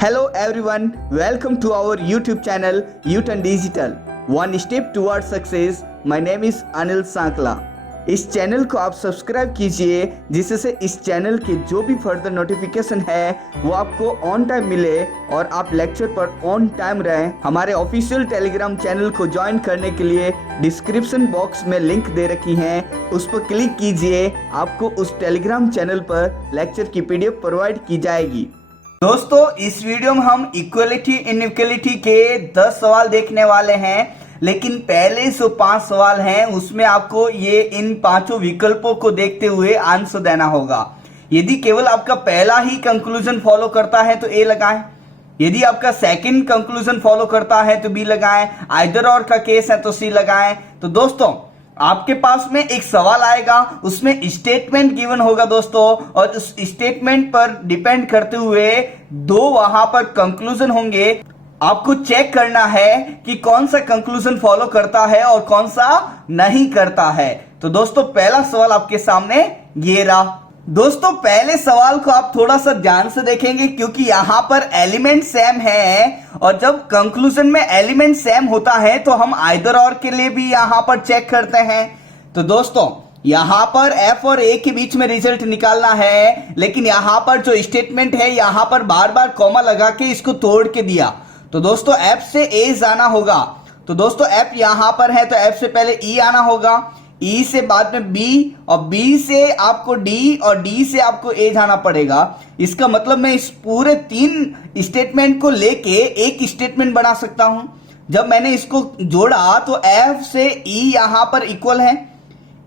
Hello everyone, welcome to our YouTube channel U-Turn Digital. One step towards success. My name is Anil सांकला. इस channel को आप subscribe कीजिए जिससे इस चैनल के जो भी फर्दर नोटिफिकेशन है वो आपको ऑन टाइम मिले और आप लेक्चर पर ऑन टाइम रहें. हमारे ऑफिशियल टेलीग्राम चैनल को ज्वाइन करने के लिए डिस्क्रिप्शन बॉक्स में लिंक दे रखी है, उस पर क्लिक कीजिए. आपको उस टेलीग्राम चैनल पर लेक्चर की पीडीएफ प्रोवाइड की जाएगी. दोस्तों, इस वीडियो में हम इक्वलिटी इनइक्वलिटी के 10 सवाल देखने वाले हैं, लेकिन पहले जो 5 सवाल हैं उसमें आपको ये इन पांचों विकल्पों को देखते हुए आंसर देना होगा. यदि केवल आपका पहला ही कंक्लूजन फॉलो करता है तो ए लगाएं, यदि आपका सेकंड कंक्लूजन फॉलो करता है तो बी लगाएं, आइदर और का केस है तो सी लगाएं. तो दोस्तों, आपके पास में एक सवाल आएगा, उसमें स्टेटमेंट गिवन होगा दोस्तों, और उस स्टेटमेंट पर डिपेंड करते हुए दो वहां पर कंक्लूजन होंगे. आपको चेक करना है कि कौन सा कंक्लूजन फॉलो करता है और कौन सा नहीं करता है. तो दोस्तों, पहला सवाल आपके सामने ये रहा. दोस्तों, पहले सवाल को आप थोड़ा सा ध्यान से देखेंगे क्योंकि यहां पर एलिमेंट सेम है, और जब कंक्लूजन में एलिमेंट सेम होता है तो हम आइदर और के लिए भी यहां पर चेक करते हैं. तो दोस्तों, यहां पर एफ और ए के बीच में रिजल्ट निकालना है, लेकिन यहां पर जो स्टेटमेंट है यहां पर बार बार कॉमा लगा के इसको तोड़ के दिया. तो दोस्तों, एफ से ए जाना होगा. तो दोस्तों, एफ यहां पर है तो एफ से पहले ई आना होगा, ई से बाद में बी, और बी से आपको डी, और डी से आपको ए जाना पड़ेगा. इसका मतलब मैं इस पूरे 3 स्टेटमेंट को लेके एक स्टेटमेंट बना सकता हूं. जब मैंने इसको जोड़ा तो एफ से ई यहां पर इक्वल है,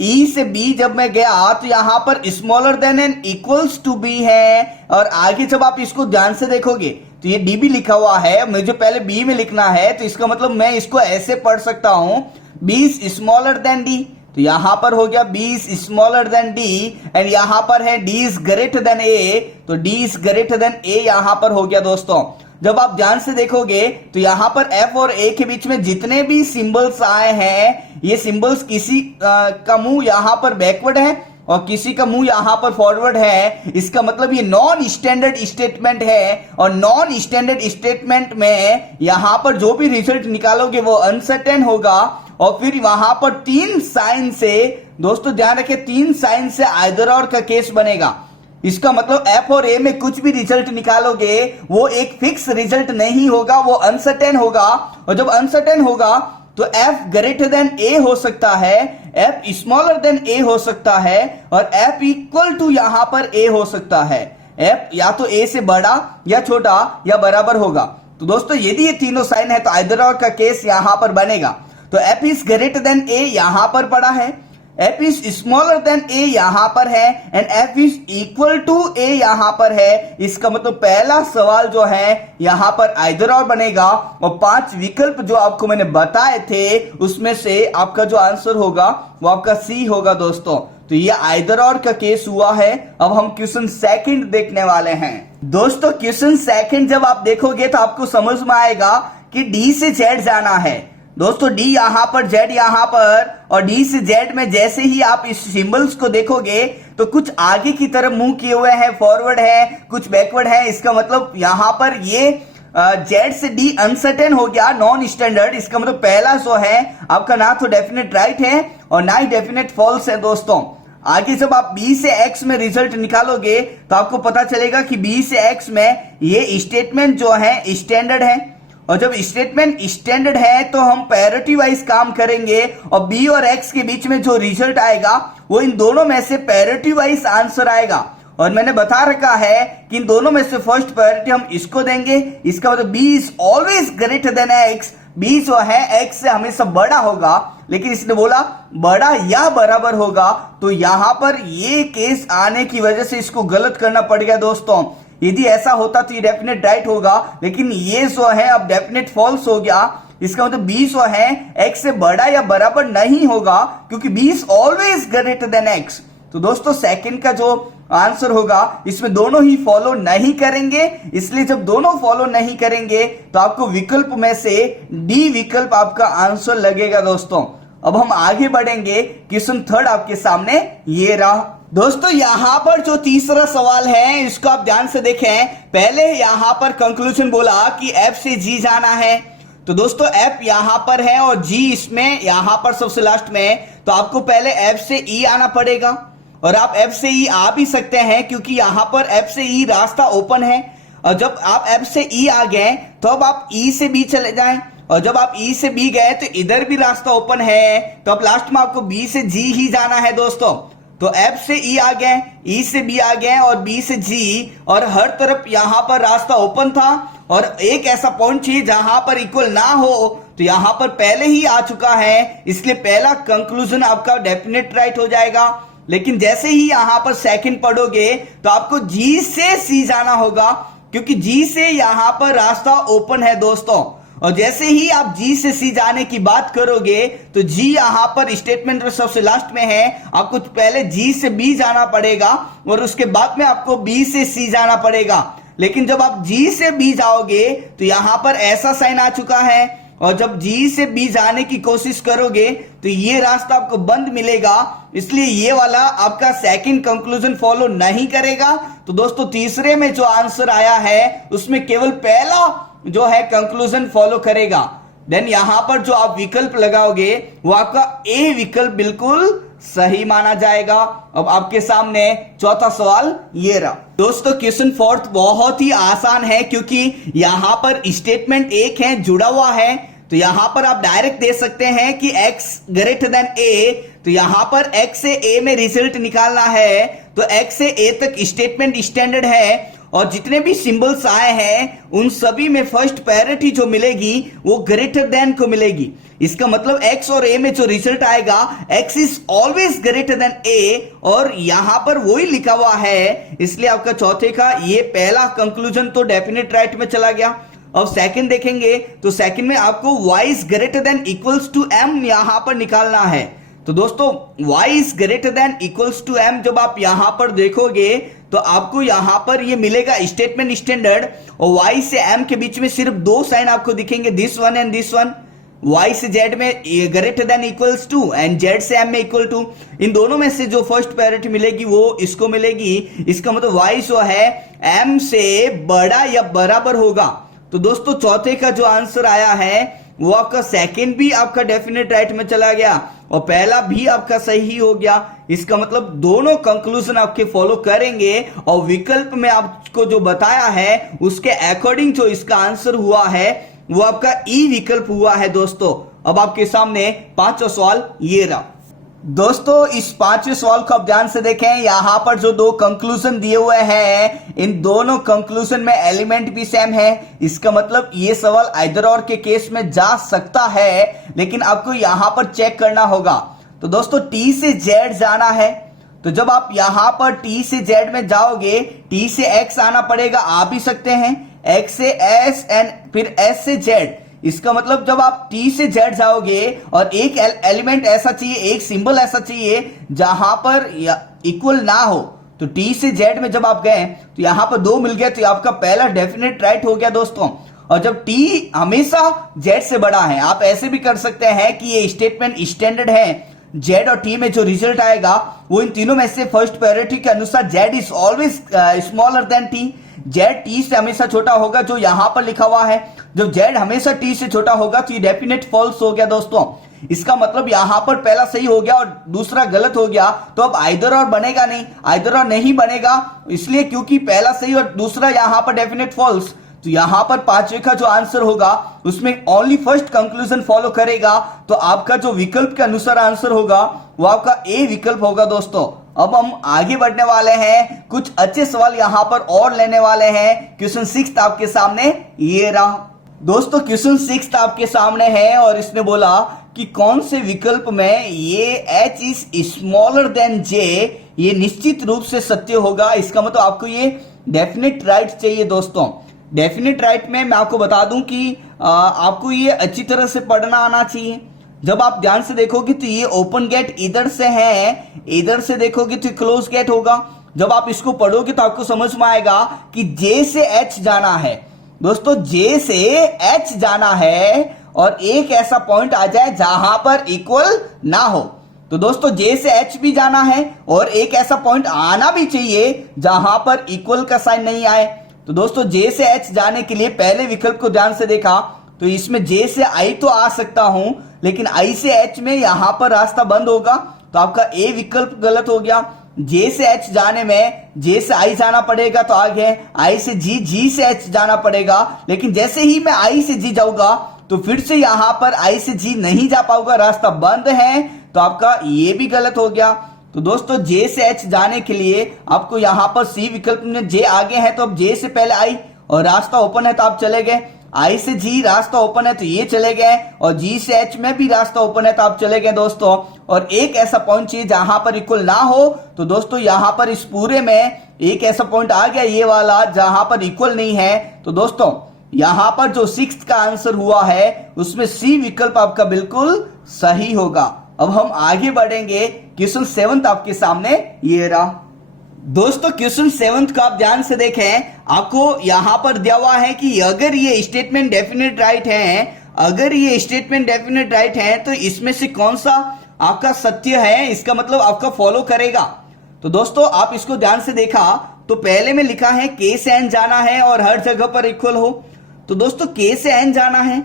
ई से बी जब मैं गया तो यहां पर smaller than and equals to b है. और आगे जब आप इसको ध्यान से देखोगे तो ये डी भी लिखा हुआ है, मुझे पहले बी में लिखना है, तो इसका मतलब मैं इसको ऐसे पढ़ सकता हूं, b is smaller than d. तो यहां पर हो गया b is smaller than d, and यहां पर है d is greater than a, तो डी इज ग्रेटर देन ए यहां पर हो गया. दोस्तों, जब आप ध्यान से देखोगे तो यहां पर एफ और ए के बीच में जितने भी सिंबल्स आए हैं, ये सिंबल्स किसी का मुंह यहां पर बैकवर्ड है और किसी का मुंह यहां पर फॉरवर्ड है. इसका मतलब ये नॉन स्टैंडर्ड स्टेटमेंट है, और नॉन स्टैंडर्ड स्टेटमेंट में यहां पर जो भी रिजल्ट निकालोगे वो अनसर्टेन होगा. और फिर वहां पर 3 साइन से, दोस्तों ध्यान रखें, 3 साइन से आइदर और का केस बनेगा. इसका मतलब एफ और ए में कुछ भी रिजल्ट निकालोगे वो एक फिक्स रिजल्ट नहीं होगा, वो अनसर्टेन होगा. और जब अनसर्टेन होगा तो एफ ग्रेटर देन ए हो सकता है, एफ स्मॉलर देन ए हो सकता है, और एफ इक्वल टू यहां पर ए हो सकता है. एफ या तो ए से बड़ा या छोटा या बराबर होगा. तो दोस्तों, यदि ये तीनों साइन है तो आइदर और का केस यहां पर बनेगा. तो एफ इज ग्रेटर देन ए यहां पर पड़ा है, एफ इज स्मॉलर देन ए यहां पर है, and F is equal to A यहां पर है. इसका मतलब पहला सवाल जो है यहां पर आइदर और बनेगा, और 5 विकल्प जो आपको मैंने बताए थे उसमें से आपका जो आंसर होगा वो आपका सी होगा. दोस्तों, तो ये आइदर और का केस हुआ है. अब हम क्वेश्चन सेकंड देखने वाले हैं. दोस्तों, क्वेश्चन सेकंड जब आप देखोगे तो आपको समझ में आएगा कि डी से जेड जाना है. दोस्तों, डी यहां पर, जेड यहां पर, और डी से जेड में जैसे ही आप इस सिंबल्स को देखोगे तो कुछ आगे की तरफ मुंह किए हुए हैं, फॉरवर्ड है, कुछ बैकवर्ड है. इसका मतलब यहां पर ये जेड से डी अनसर्टेन हो गया, नॉन स्टैंडर्ड. इसका मतलब पहला जो है आपका ना तो डेफिनेट राइट है और ना ही डेफिनेट फॉल्स है. दोस्तों, आगे जब आप बी से एक्स में रिजल्ट निकालोगे तो आपको पता चलेगा कि बी से एक्स में ये स्टेटमेंट जो है स्टैंडर्ड है, और जब स्टेटमेंट स्टैंडर्ड है तो हम पैरिटी वाइज काम करेंगे, और बी और एक्स के बीच में जो रिजल्ट आएगा वो इन दोनों में से पैरिटी वाइज आंसर आएगा. और मैंने बता रखा है कि इन दोनों में से फर्स्ट पैरिटी हम इसको देंगे. इसका मतलब b is always greater than x, b जो है एक्स से हमेशा बड़ा होगा, लेकिन इसने बोला बड़ा या बराबर होगा. तो यहां पर ये केस आने की वजह से इसको गलत करना पड़ गया. दोस्तों, यदि ऐसा होता तो ये डेफिनेट राइट होगा, लेकिन ये जो है अब डेफिनेट फॉल्स हो गया. इसका मतलब बी जो है एक्स से बड़ा या बराबर नहीं होगा, क्योंकि b is always greater than x. तो दोस्तों, सेकंड का जो आंसर होगा इसमें दोनों ही फॉलो नहीं करेंगे. इसलिए जब दोनों फॉलो नहीं करेंगे तो आपको विकल्प में से डी विकल्प आपका आंसर लगेगा. दोस्तों, अब हम आगे बढ़ेंगे. क्वेश्चन थर्ड आपके सामने ये रहा. दोस्तों यहाँ पर जो तीसरा सवाल है इसको आप ध्यान से देखें। पहले यहाँ पर कंक्लूजन बोला कि F से G जाना है, तो दोस्तों F यहाँ पर है और G इसमें यहाँ पर सबसे लास्ट में है, तो आपको पहले F से E आना पड़ेगा। और आप F से E आ भी सकते हैं क्योंकि यहाँ पर F से E रास्ता ओपन है। और जब आप F से E आ गए तो अब आप E से B चले जाएं, और जब आप E से B गए तो इधर भी रास्ता ओपन है, तो अब लास्ट में आपको B से G ही जाना है दोस्तों। तो F से E आ गए, E से B आ गए और B से G, और हर तरफ यहां पर रास्ता ओपन था और एक ऐसा पॉइंट चाहिए जहां पर इक्वल ना हो, तो यहां पर पहले ही आ चुका है, इसलिए पहला कंक्लूजन आपका डेफिनेट राइट हो जाएगा। लेकिन जैसे ही यहां पर सेकंड पढ़ोगे तो आपको G से C जाना होगा, क्योंकि G से यहां पर रास्ता ओपन है दोस्तों। और जैसे ही आप G से C जाने की बात करोगे तो G यहां पर स्टेटमेंट में सबसे लास्ट में है, आपको पहले G से B जाना पड़ेगा और उसके बाद में आपको B से C जाना पड़ेगा। लेकिन जब आप G से B जाओगे तो यहां पर ऐसा साइन आ चुका है, और जब G से B जाने की कोशिश करोगे तो ये रास्ता आपको बंद मिलेगा, इसलिए ये वाला आपका सेकंड कंक्लूजन फॉलो नहीं करेगा। तो दोस्तों तीसरे में जो आंसर आया है उसमें केवल पहला जो है कंक्लूजन फॉलो करेगा। देन यहां पर जो आप विकल्प लगाओगे वो आपका ए विकल्प बिल्कुल सही माना जाएगा। अब आपके सामने चौथा सवाल ये रहा। दोस्तों क्वेश्चन फोर्थ बहुत ही आसान है, क्योंकि यहां पर स्टेटमेंट एक है जुड़ा हुआ है, तो यहां पर आप डायरेक्ट दे सकते हैं कि x ग्रेटर देन a, तो यहां पर x से a में रिजल्ट निकालना है, तो x से a तक स्टेटमेंट स्टैंडर्ड है, और जितने भी सिंबल्स आए हैं उन सभी में फर्स्ट प्रायोरिटी जो मिलेगी वो ग्रेटर देन को मिलेगी। इसका मतलब x और a में जो रिजल्ट आएगा x is always greater then a, और यहां पर वही लिखा हुआ है, इसलिए आपका चौथे का ये पहला कंक्लूजन तो डेफिनेट राइट में चला गया। अब सेकंड देखेंगे तो सेकंड में आपको y is greater than equals to m यहां पर निकालना है। तो दोस्तों y is greater than equals to m जब आप यहां पर देखोगे तो आपको यहां पर ये मिलेगा स्टेटमेंट स्टैंडर्ड, और y से m के बीच में सिर्फ दो साइन आपको दिखेंगे, this one and this one. y से z में greater than equals to and z से m में इक्वल टू, इन दोनों में से जो फर्स्ट प्रायोरिटी मिलेगी वो इसको मिलेगी। इसका मतलब y जो है m से बड़ा या बराबर होगा। तो दोस्तों चौथे का जो आंसर आया है वो आपका सेकंड भी आपका डेफिनेट राइट में चला गया और पहला भी आपका सही हो गया। इसका मतलब दोनों कंक्लूजन आपके फॉलो करेंगे, और विकल्प में आपको जो बताया है उसके अकॉर्डिंग जो इसका आंसर हुआ है वो आपका ई विकल्प हुआ है दोस्तों। अब आपके सामने पांचवा सवाल ये रहा। दोस्तों इस पांचवें सवाल को आप ध्यान से देखें, यहां पर जो दो कंक्लूजन दिए हुए हैं इन दोनों कंक्लूजन में एलिमेंट भी सेम है। इसका मतलब ये सवाल आइदर और के केस में जा सकता है, लेकिन आपको यहां पर चेक करना होगा। तो दोस्तों T से Z जाना है, तो जब आप यहां पर T से Z में जाओगे T से X आना पड़ेगा, आ भी सकते हैं, X से S एंड फिर S से Z। इसका मतलब जब आप T से Z जाओगे और एक एलिमेंट ऐसा चाहिए, एक सिंबल ऐसा चाहिए जहां पर इक्वल ना हो, तो T से Z में जब आप गए तो यहां पर दो मिल गए, तो आपका पहला डेफिनेट राइट हो गया दोस्तों। और जब T हमेशा Z से बड़ा है, आप ऐसे भी कर सकते हैं कि ये स्टेटमेंट स्टैंडर्ड है, Z और T में जो रिजल्ट आएगा वो इन तीनों में से फर्स्ट प्रायोरिटी के अनुसार Z is always smaller than T, Z T से हमेशा छोटा होगा जो यहां पर लिखा हुआ है। जब Z हमेशा T से छोटा होगा तो ये डेफिनेट फॉल्स हो गया दोस्तों। इसका मतलब यहां पर पहला सही हो गया और दूसरा गलत हो गया, तो अब आइदर और बनेगा नहीं, आइदर और नहीं बनेगा, इसलिए क्योंकि पहला सही और दूसरा यहां पर डेफिनेट फॉल्स। तो यहां पर पांचवे का जो आंसर होगा उसमें ओनली फर्स्ट कंक्लूजन फॉलो करेगा, तो आपका जो विकल्प के अनुसार आंसर होगा वो आपका ए विकल्प होगा दोस्तों। अब हम आगे बढ़ने वाले हैं, कुछ अच्छे सवाल यहां पर और लेने वाले हैं। क्वेश्चन 6 आपके सामने ये रहा। दोस्तों क्वेश्चन 6 आपके सामने है और इसने बोला कि कौन से विकल्प में ये h is smaller then j ये निश्चित रूप से सत्य होगा। इसका मतलब आपको ये डेफिनेट राइट चाहिए दोस्तों। डेफिनेट राइट में मैं आपको बता दूं कि आपको ये अच्छी तरह से पढ़ना आना चाहिए। जब आप ध्यान से देखोगे तो ये ओपन गेट इधर से है, इधर से देखोगे तो क्लोज गेट होगा। जब आप इसको पढ़ोगे तो आपको समझ में आएगा कि J से H जाना है दोस्तों, J से H जाना है और एक ऐसा पॉइंट आ जाए जहां पर इक्वल ना हो। तो दोस्तों जे से एच भी जाना है और एक ऐसा पॉइंट आना भी चाहिए जहां पर इक्वल का साइन नहीं आए। तो दोस्तों जे से एच जाने के लिए पहले विकल्प को ध्यान से देखा तो इसमें जे से आई तो आ सकता हूं, लेकिन आई से एच में यहां पर रास्ता बंद होगा, तो आपका ए विकल्प गलत हो गया। जे से एच जाने में जे से आई जाना पड़ेगा तो आगे, आई से जी, जी से एच जाना पड़ेगा, लेकिन जैसे ही मैं आई से जी जाऊंगा तो फिर से यहां पर आई से जी नहीं जा पाऊंगा, रास्ता बंद है, तो आपका ये भी गलत हो गया। तो दोस्तों जे से एच जाने के लिए आपको यहां पर सी विकल्प में जे आगे है तो अब जे से पहले आई और रास्ता ओपन है तो आप चले गए, आई से जी रास्ता ओपन है तो ये चले गए, और जी से एच में भी रास्ता ओपन है तो आप चले गए दोस्तों। और एक ऐसा पॉइंट चाहिए जहां पर इक्वल ना हो, तो दोस्तों यहां पर इस पूरे में एक ऐसा पॉइंट आ गया ये वाला जहां पर इक्वल नहीं है। तो दोस्तों यहां पर जो 6th का आंसर हुआ है उसमें सी विकल्प आपका बिल्कुल सही होगा। अब हम आगे बढ़ेंगे, क्वेश्चन 7th आपके सामने ये रहा। दोस्तों क्वेश्चन 7th का आप ध्यान से देखें, आपको यहां पर दिया हुआ है कि अगर ये स्टेटमेंट डेफिनेट राइट है, अगर ये स्टेटमेंट डेफिनेट राइट है तो इसमें से कौन सा आपका सत्य है, इसका मतलब आपका फॉलो करेगा। तो दोस्तों आप इसको ध्यान से देखा तो पहले में लिखा है के से एन जाना है और हर जगह पर इक्वल हो। तो दोस्तों के से एन जाना है,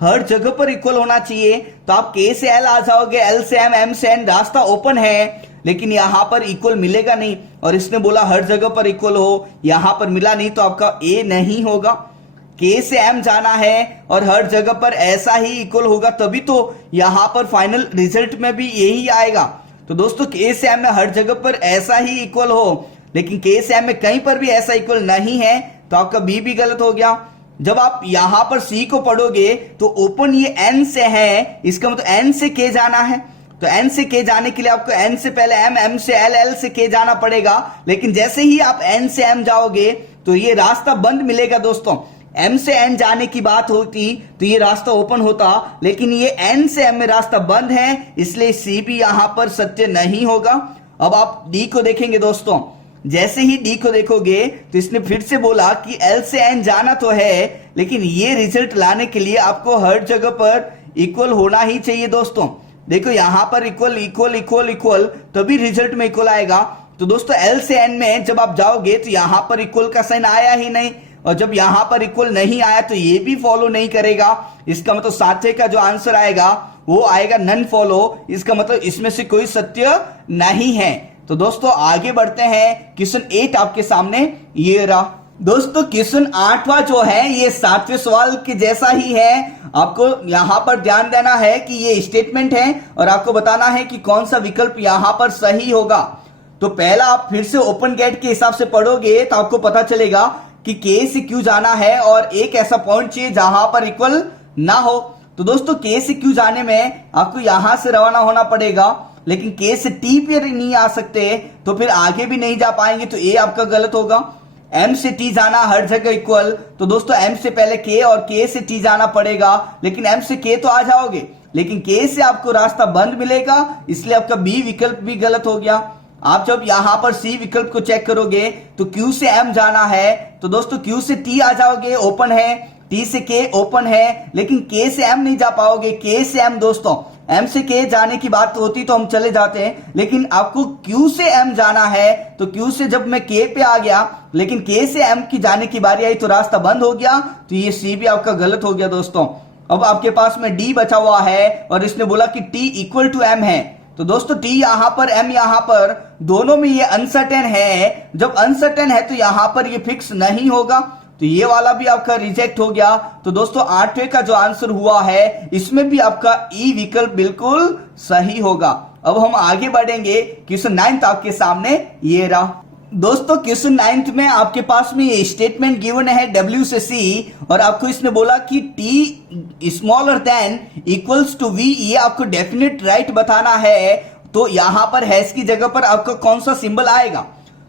हर जगह पर इक्वल होना चाहिए, तो आप के से एल आ जाओगे, एल से एम से एन, रास्ता ओपन है, लेकिन यहां पर इक्वल मिलेगा नहीं, और इसने बोला हर जगह पर इक्वल हो, यहां पर मिला नहीं तो आपका ए नहीं होगा। के से एम जाना है और हर जगह पर ऐसा ही इक्वल होगा, तभी तो यहां पर फाइनल रिजल्ट में भी यही आएगा। तो दोस्तों के से एम में हर जगह पर ऐसा ही इक्वल हो, लेकिन के से एम में कहीं पर भी ऐसा इक्वल नहीं है, तो आपका बी भी गलत हो गया। जब आप यहां पर सी को पढ़ोगे तो ओपन ये एन से है, इसका मतलब एन से के जाना है, तो एन से के जाने के लिए आपको एन से पहले एम, एम से एल, एल से के जाना पड़ेगा, लेकिन जैसे ही आप एन से एम जाओगे तो ये रास्ता बंद मिलेगा दोस्तों। एम से एन जाने की बात होती तो ये रास्ता ओपन होता, लेकिन ये एन से एम में रास्ता बंद है, इसलिए सी भी यहां पर सत्य नहीं होगा। अब आप डी को देखेंगे दोस्तों, जैसे ही डी को देखोगे तो इसने फिर से बोला कि एल से एन जाना तो है, लेकिन ये रिजल्ट लाने के लिए आपको हर जगह पर इक्वल होना ही चाहिए दोस्तों। देखो यहां पर इक्वल इक्वल इक्वल इक्वल तभी रिजल्ट में इक्वल आएगा। तो दोस्तों एल से एन में जब आप जाओगे तो यहां पर इक्वल का साइन आया ही नहीं, और जब यहां पर इक्वल नहीं आया तो ये भी फॉलो नहीं करेगा, इसका मतलब साथे का जो आंसर आएगा वो आएगा नन फॉलो, इसका मतलब इसमें से कोई सत्य नहीं है। तो दोस्तों आगे बढ़ते हैं, क्वेश्चन 8 आपके सामने ये रहा। दोस्तों क्वेश्चन 8वां जो है ये 7वें सवाल के जैसा ही है। आपको यहां पर ध्यान देना है कि ये स्टेटमेंट है और आपको बताना है कि कौन सा विकल्प यहां पर सही होगा। तो पहला आप फिर से ओपन गेट के हिसाब से पढ़ोगे तो आपको पता चलेगा कि के से क्यू जाना है और एक ऐसा पॉइंट चाहिए जहां पर इक्वल ना हो। तो दोस्तों के से क्यू जाने में आपको यहां से रवाना होना पड़ेगा, लेकिन के से टी पे नहीं आ सकते, तो फिर आगे भी नहीं जा पाएंगे, तो ए आपका गलत होगा। एम से टी जाना हर जगह इक्वल, तो दोस्तों एम से पहले के और के से टी जाना पड़ेगा, लेकिन एम से के तो आ जाओगे, लेकिन के से आपको रास्ता बंद मिलेगा, इसलिए आपका बी विकल्प भी गलत हो गया। आप जब यहां पर सी विकल्प को चेक करोगे तो क्यू से एम जाना है, तो दोस्तों क्यू से टी आ जाओगे, ओपन है, टी से के ओपन है, लेकिन के से एम नहीं जा पाओगे। के से एम दोस्तों एम से के जाने की बात होती तो हम चले जाते हैं, लेकिन आपको क्यू से एम जाना है, तो क्यू से जब मैं के पे आ गया, लेकिन के से एम की जाने की बारी आई तो रास्ता बंद हो गया, तो ये सी भी आपका गलत हो गया दोस्तों। अब आपके पास में डी बचा हुआ है और इसने बोला कि टी इक्वल टू एम है, तो दोस्तों टी यहां पर एम यहां पर, दोनों में ये अनसर्टेन है। जब अनसर्टेन है तो यहां पर ये फिक्स नहीं होगा, तो ये वाला भी आपका रिजेक्ट हो गया। तो दोस्तों 8वें का जो आंसर हुआ है इसमें भी आपका ई विकल्प बिल्कुल सही होगा। अब हम आगे बढ़ेंगे, क्वेश्चन 9 आपके सामने ये रहा। दोस्तों क्वेश्चन 9 में आपके पास में ये स्टेटमेंट गिवन है W से C, और आपको इसने बोला कि T smaller than equals to V, ये आपको डेफिनेट राइट बताना है। तो यहां पर हैश की जगह पर आपका कौन सा सिंबल आएगा?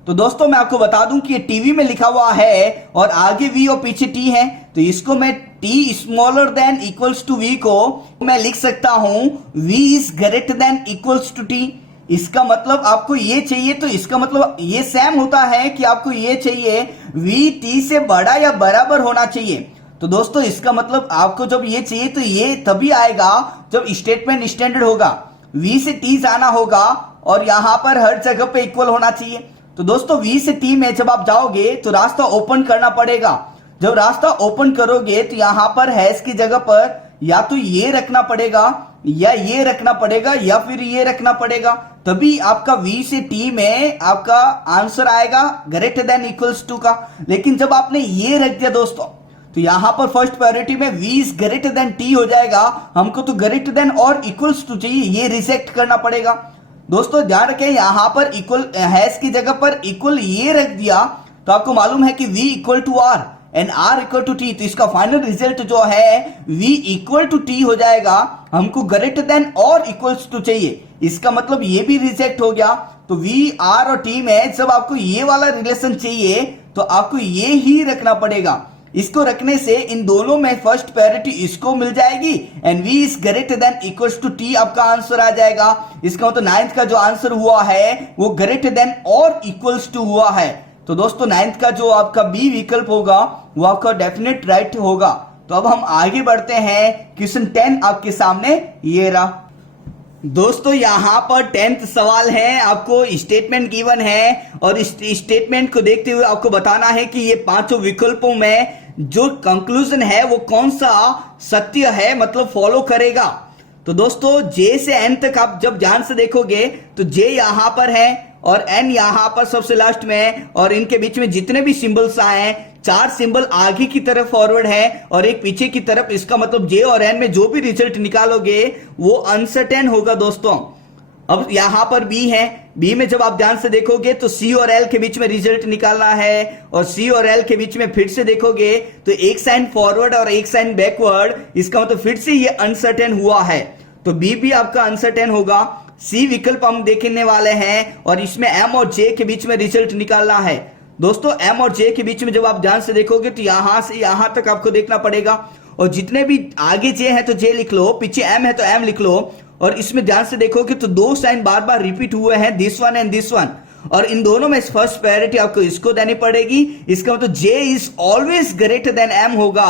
तो दोस्तों मैं आपको बता दूं कि ये टीवी में लिखा हुआ है और आगे V और पीछे T है, तो इसको मैं T smaller than equals to V को मैं लिख सकता हूं V is greater than equals to T। इसका मतलब आपको ये चाहिए, तो इसका मतलब ये सेम होता है कि आपको ये चाहिए V T से बड़ा या बराबर होना चाहिए। तो दोस्तों इसका मतलब आपको जब ये चाहिए तो ये तभी आएगा जब स्टेटमेंट स्टैंडर्ड होगा। V से T जाना होगा और यहाँ पर हर जगह पे इक्वल होना चाहिए। तो दोस्तों V से T में जब आप जाओगे तो रास्ता ओपन करना पड़ेगा। जब रास्ता ओपन करोगे तो यहाँ पर हैश की जगह पर या तो ये रखना पड़ेगा या ये रखना पड़ेगा या फिर ये रखना पड़ेगा, तभी आपका V से T में आपका आंसर आएगा ग्रेटर देन इक्वल्स टू का। लेकिन जब आपने ये रख दिया दोस्तों तो यहां पर फर्स्ट प्रायोरिटी में V is greater then T हो जाएगा, हमको तो ग्रेटर देन और इक्वल्स टू चाहिए, ये रिजेक्ट करना पड़ेगा। दोस्तों ध्यान रखें, यहां पर इक्वल हैश की जगह पर इक्वल ये रख दिया तो आपको मालूम है कि V equal to R and R equal to T, तो इसका फाइनल रिजल्ट जो है V इक्वल टू T हो जाएगा। हमको ग्रेटर देन और इक्वल्स टू चाहिए, इसका मतलब ये भी रिजेक्ट हो गया। तो V R और T में जब आपको ये वाला रिलेशन चाहिए तो आपको ये ही रखना पड़ेगा। इसको रखने से इन दोनों में फर्स्ट प्रायोरिटी इसको मिल जाएगी and V is greater than equals to T आपका आंसर आ जाएगा। इसका मतलब 9th का जो आंसर हुआ है वो ग्रेटर देन और इक्वल्स टू हुआ है। तो दोस्तों 9th का जो आपका बी विकल्प होगा वो आपका डेफिनेट राइट होगा। तो अब हम आगे बढ़ते हैं, क्वेश्चन 10 आपके सामने ये रहा। दोस्तों यहाँ पर 10th सवाल है, आपको स्टेटमेंट गिवन है और इस स्टेटमेंट को देखते हुए आपको बताना है कि ये पांचों विकल्पों में जो कंक्लूजन है वो कौन सा सत्य है, मतलब फॉलो करेगा। तो दोस्तों J से N तक आप जब ध्यान से देखोगे तो J यहां पर है और N यहां पर सबसे लास्ट में, और इनके बीच में जितने भी सिंबल्स आए हैं 4 सिंबल आगे की तरफ फॉरवर्ड है और एक पीछे की तरफ। इसका मतलब J और N में जो भी रिजल्ट निकालोगे वो अनसर्टेन होगा दोस्तों। अब यहां पर B है, B में जब आप ध्यान से देखोगे तो C और L के बीच में रिजल्ट निकालना है और C और L के बीच में फिर से देखोगे तो एक साइन फॉरवर्ड और एक साइन बैकवर्ड, इसका मतलब फिर से ये अनसर्टेन हुआ है। तो B भी आपका अनसर्टेन होगा। C विकल्प हम देखने वाले हैं और इसमें M और J के बीच में रिजल्ट निकालना है। दोस्तों M और J के बीच में जब आप ध्यान से देखोगे तो यहां से यहां तक आपको देखना पड़ेगा और जितने भी आगे J है तो J लिख लो, पीछे M है तो M लिख लो। और इसमें ध्यान से देखोगे तो 2 साइन बार बार रिपीट हुए हैं, this one and this one, और इन दोनों में फर्स्ट प्रायोरिटी आपको इसको देनी पड़ेगी। इसका मतलब J is always greater then M होगा,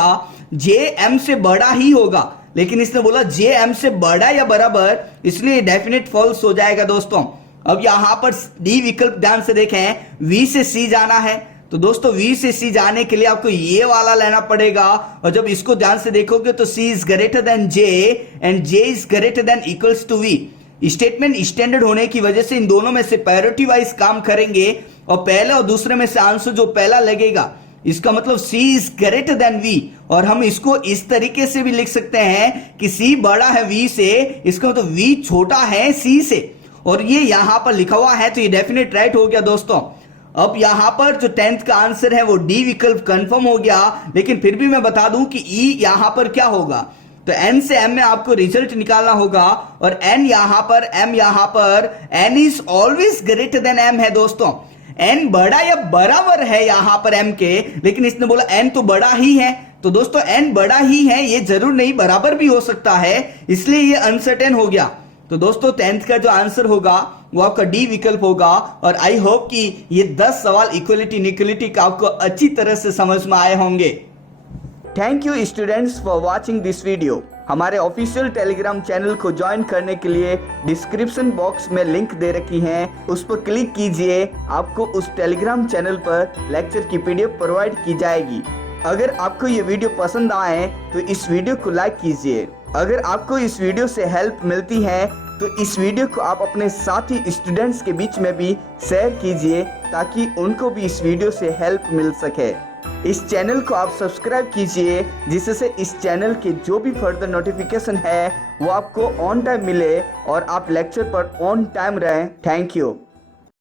J M से बड़ा ही होगा। लेकिन इसने बोला J M से बड़ा या बराबर, इसलिए डेफिनेट फॉल्स हो जाएगा दोस्तों। अब यहां पर डी विकल्प ध्यान से देखें, V से C जाना है तो दोस्तों V से C जाने के लिए आपको ये वाला लेना पड़ेगा और जब इसको ध्यान से देखोगे तो C is greater than J and J is greater than equals to V। Statement standard होने की वजह से इन दोनों में से प्रायोरिटी वाइज काम करेंगे और पहले और दूसरे में से आंसर जो पहला लगेगा, इसका मतलब C is greater then V। और हम इसको इस तरीके से भी लिख सकते हैं कि C बड़ा है V से, इसका मतलब V छोटा है C से, और ये यहां पर लिखा हुआ है तो ये डेफिनेट राइट हो गया दोस्तों। अब यहां पर जो 10th का आंसर है वो डी विकल्प कंफर्म हो गया, लेकिन फिर भी मैं बता दूं कि ई यहां पर क्या होगा। तो एन से एम में आपको रिजल्ट निकालना होगा और एन यहां पर एम यहां पर, n is always greater than m है दोस्तों। एन बड़ा या बराबर है यहां पर एम के, लेकिन इसने बोला एन तो बड़ा ही है, तो दोस्तों एन बड़ा ही है, ये जरूर नहीं बराबर भी हो सकता है, इसलिए ये अनसर्टेन हो गया। तो दोस्तों 10th का जो आंसर होगा वो आपका डी विकल्प होगा। और आई होप कि ये 10 सवाल इक्वलिटी इनइक्वलिटी का आपको अच्छी तरह से समझ में आए होंगे। Thank you students for watching this video. हमारे ऑफिशियल टेलीग्राम चैनल को ज्वाइन करने के लिए डिस्क्रिप्शन बॉक्स में लिंक दे रखी है, उस पर क्लिक कीजिए, आपको उस टेलीग्राम चैनल पर लेक्चर की PDF प्रोवाइड की जाएगी। अगर आपको ये वीडियो पसंद आए तो इस वीडियो को लाइक कीजिए। अगर आपको इस वीडियो से हेल्प मिलती है तो इस वीडियो को आप अपने साथी स्टूडेंट्स के बीच में भी शेयर कीजिए ताकि उनको भी इस वीडियो से हेल्प मिल सके। इस चैनल को आप सब्सक्राइब कीजिए जिससे इस चैनल के जो भी फर्दर नोटिफिकेशन है वो आपको ऑन टाइम मिले और आप लेक्चर पर ऑन टाइम रहें। Thank you.